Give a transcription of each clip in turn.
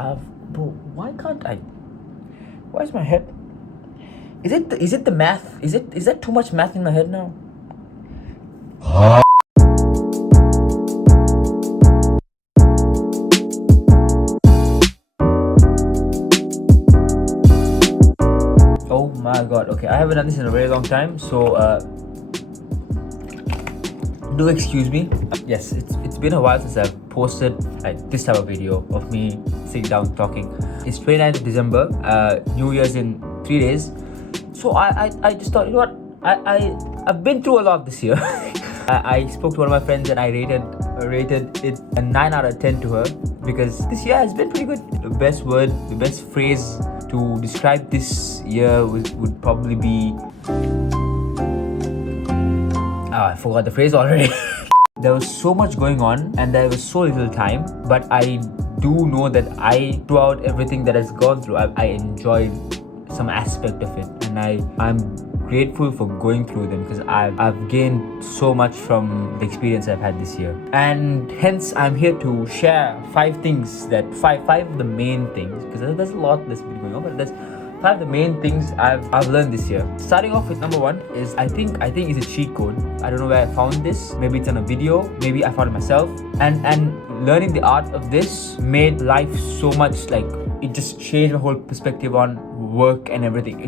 Bro, why can't I? Why is my head? Is it the math? Is that too much math in my head now? Oh my god. Okay, I haven't done this in a very long time, so do excuse me. Yes, it's been a while since I've posted this type of video of me sitting down talking. It's 29th of December, New Year's in 3 days. So I just thought, you know what, I've been through a lot this year. I spoke to one of my friends and I rated it a 9 out of 10 to her, because this year has been pretty good. The best word, the best phrase to describe this year would probably be... I forgot the phrase already. There was so much going on and there was so little time, but I do know that throughout everything that has gone through, I enjoyed some aspect of it, and I'm grateful for going through them, because I've gained so much from the experience I've had this year. And hence I'm here to share five of the main things, because there's a lot that's been going on, but there's 5 of the main things I've learned this year. Starting off with number 1 is I think it's a cheat code. I don't know where I found this. Maybe it's on a video. Maybe I found it myself. And learning the art of this made life so much, like, it just changed my whole perspective on work and everything.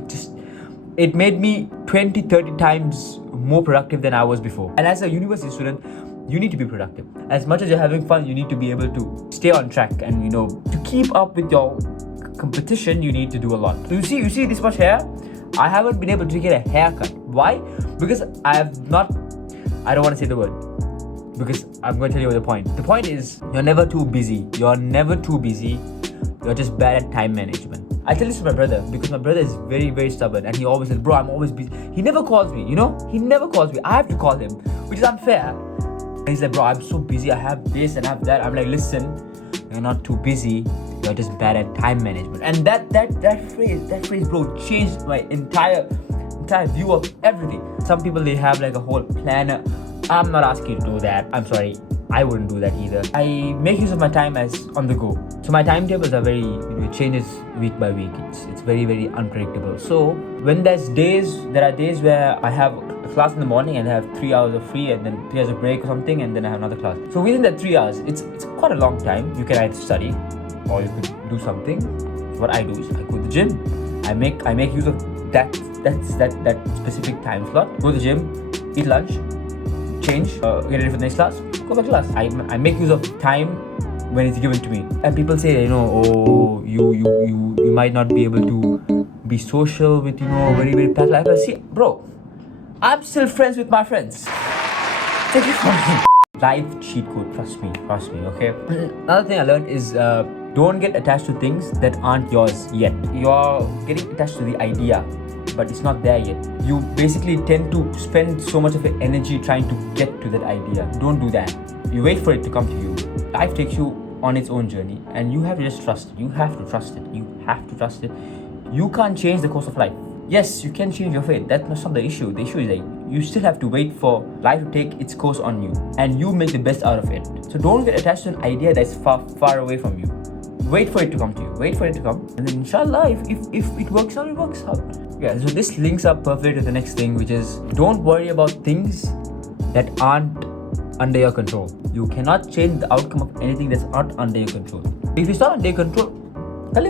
It made me 20-30 times more productive than I was before. And as a university student, you need to be productive. As much as you're having fun, you need to be able to stay on track, and to keep up with your competition, you need to do a lot. So you see this much hair. I haven't been able to get a haircut. Why? Because I don't want to say the word, because I'm going to tell you the point. The point is, you're never too busy. You're just bad at time management. I tell this to my brother, because my brother is very, very stubborn, and he always says, bro, I'm always busy. He never calls me, he never calls me. I have to call him, which is unfair. And he's like, bro, I'm so busy, I have this and I have that. I'm like, listen, you're not too busy, you're just bad at time management. And that phrase, bro, changed my entire view of everything. Some people, they have like a whole planner. I'm not asking you to do that. I'm sorry, I wouldn't do that either. I make use of my time as on the go. So my timetables are very, it changes week by week. It's very, very unpredictable. So when there are days where I have a class in the morning and I have 3 hours of free, and then 3 hours of break or something, and then I have another class. So within that 3 hours, it's quite a long time. You can either study or you could do something. So what I do is I go to the gym. I make use of that specific time slot. Go to the gym, eat lunch, change, get ready for the next class, go back to class. I make use of time when it's given to me. And people say, oh, you might not be able to be social with, very, very packed life. See, bro, I'm still friends with my friends. Take it from me. Life cheat code, trust me, okay? Another thing I learned is don't get attached to things that aren't yours yet. You're getting attached to the idea, but it's not there yet. You basically tend to spend so much of your energy trying to get to that idea. Don't do that. You wait for it to come to you. Life takes you on its own journey, and you have to just trust it. You have to trust it. You can't change the course of life. Yes, you can change your fate. That's not the issue. The issue is that you still have to wait for life to take its course on you, and you make the best out of it. So don't get attached to an idea that's far away from you. Wait for it to come to you. And then inshallah, if it works out, it works out. Yeah, so this links up perfectly to the next thing, which is don't worry about things that aren't under your control. You cannot change the outcome of anything that's not under your control. If it's not under your control, let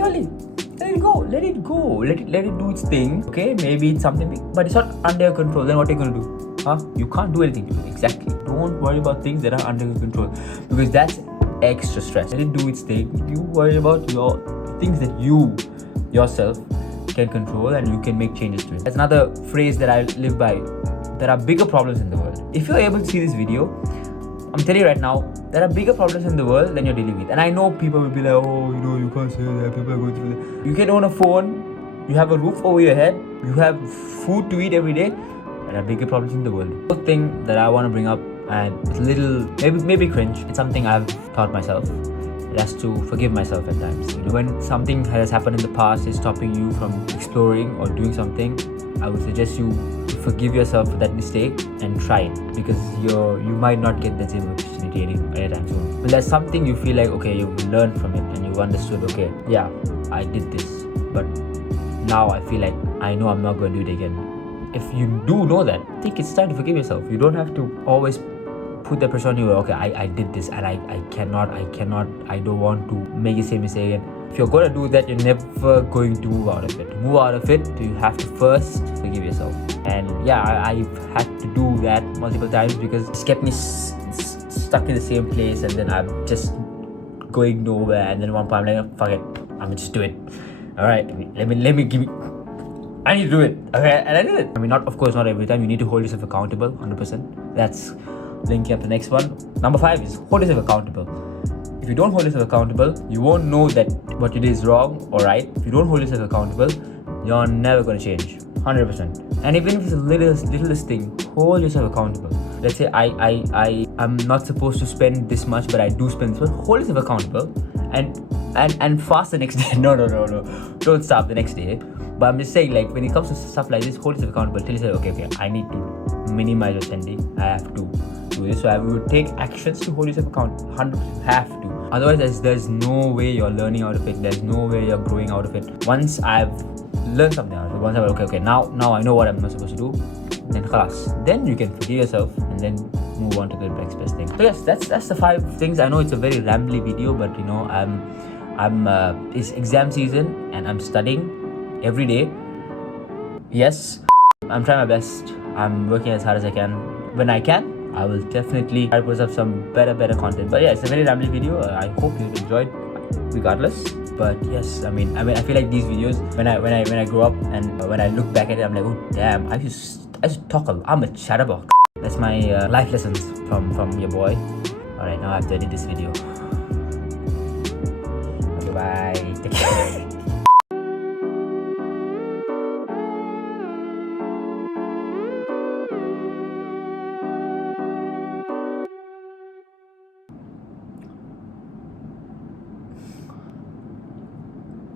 it go. Let it do its thing. Okay, maybe it's something big, but it's not under your control. Then what are you gonna do? You can't do anything to it. Exactly. Don't worry about things that are under your control, because that's extra stress. Let it do its thing. You worry about your things that you yourself can control, and you can make changes to it. That's another phrase that I live by. There are bigger problems in the world. If you're able to see this video, I'm telling you right now, there are bigger problems in the world than you're dealing with. And I know people will be like, oh, you can't say that, people are going through that. You can own a phone, you have a roof over your head, you have food to eat every day. There are bigger problems in the world. The thing that I want to bring up, and it's a little, maybe cringe, it's something I've taught myself. It has to forgive myself at times. When something has happened in the past is stopping you from exploring or doing something, I would suggest you to forgive yourself for that mistake and try it, because you might not get the same opportunity anytime soon. When there's something you feel like, okay, you've learned from it and you you've understood, okay, yeah, I did this, but now I feel like I know I'm not going to do it again. If you do know that, I think it's time to forgive yourself. You don't have to always put the pressure on you. Okay, I did this and I cannot, I don't want to make the same mistake again. If you're going to do that, you're never going to move out of it. To move out of it, you have to first forgive yourself. And yeah, I've had to do that multiple times because it's kept me stuck in the same place, and then I'm just going nowhere. And then one point I'm like, fuck it, I'm gonna just do it. All right, let me give me. I need to do it. Okay, and I did it. I mean, of course, not every time. You need to hold yourself accountable, 100%. That's linking up the next one. Number 5 is hold yourself accountable. If you don't hold yourself accountable, you won't know that what you did is wrong or right. If you don't hold yourself accountable, you're never gonna change, 100%. And even if it's the littlest thing, hold yourself accountable. Let's say I'm not supposed to spend this much, but I do spend this much. Hold yourself accountable and fast the next day. No. Don't stop the next day. But I'm just saying, like, when it comes to stuff like this, hold yourself accountable. Tell yourself, okay, I need to minimize your spending. I have to do this. So I will take actions to hold yourself accountable. 100% have to. Otherwise, there's no way you're learning out of it. There's no way you're growing out of it. Once I've learned something out of it, once I'm okay, now I know what I'm not supposed to do, then class. Then you can forgive yourself and then move on to the next best thing. So yes, that's the 5 things. I know it's a very rambly video, but you know, it's exam season and I'm studying every day. Yes, I'm trying my best. I'm working as hard as I can. When I can, I will definitely try to post up some better content. But yeah, it's a very rambly video. I hope you enjoyed regardless. But yes, I mean I feel like these videos, when I grow up and when I look back at it, I'm like, oh damn, I used to talk. I'm a chatterbox. That's my life lessons from your boy. Alright, now I have to edit this video.